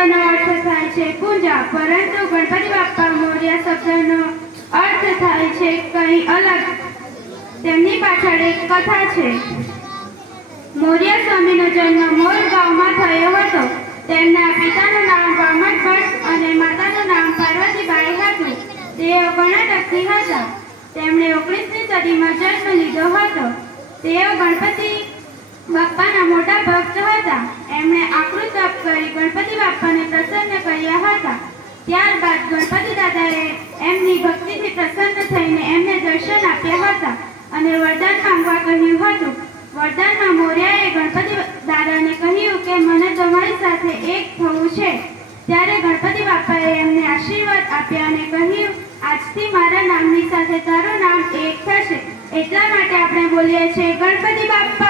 શબ્દનો અર્થ થાય છે પૂજા, પરંતુ ગણપતિ બાપ્પા મોર્યા શબ્દનો અર્થ થાય છે કંઈ અલગ. તેમની પાછળ એક કથા છે. મોર્યા સ્વામીનો જન્મ મોર ગામમાં થયો હતો. તેમના પિતાનું નામ વામનભટ્ટ અને માતાનું નામ પાર્વતીબાઈ હતું. તેઓ કર્ણાટકથી હતા. તેમણે 19મી સદીમાં જન્મ લીધો હતો. તેઓ ગણપતિ બાપ્પાના મોટા ભક્ત હતા. એમણે આકરું તપ કરી ગણપતિ બાપ્પાને પ્રસન્ન કર્યા હતા. ત્યારબાદ ગણપતિ દાદાએ એમની ભક્તિથી પ્રસન્ન થઈને એમને દર્શન આપ્યા હતા અને વરદાન માંગવા કહ્યું હતું. વરદાનમાં મોર્યાએ ગણપતિ દાદાને કહ્યું કે મને તમારી સાથે એક થવું છે. ત્યારે ગણપતિ બાપ્પાએ એમને આશીર્વાદ આપ્યા અને કહ્યું, આજથી મારા નામની સાથે તારું નામ એક થશે. એટલા માટે આપણે બોલીએ છીએ ગણપતિ બાપ્પા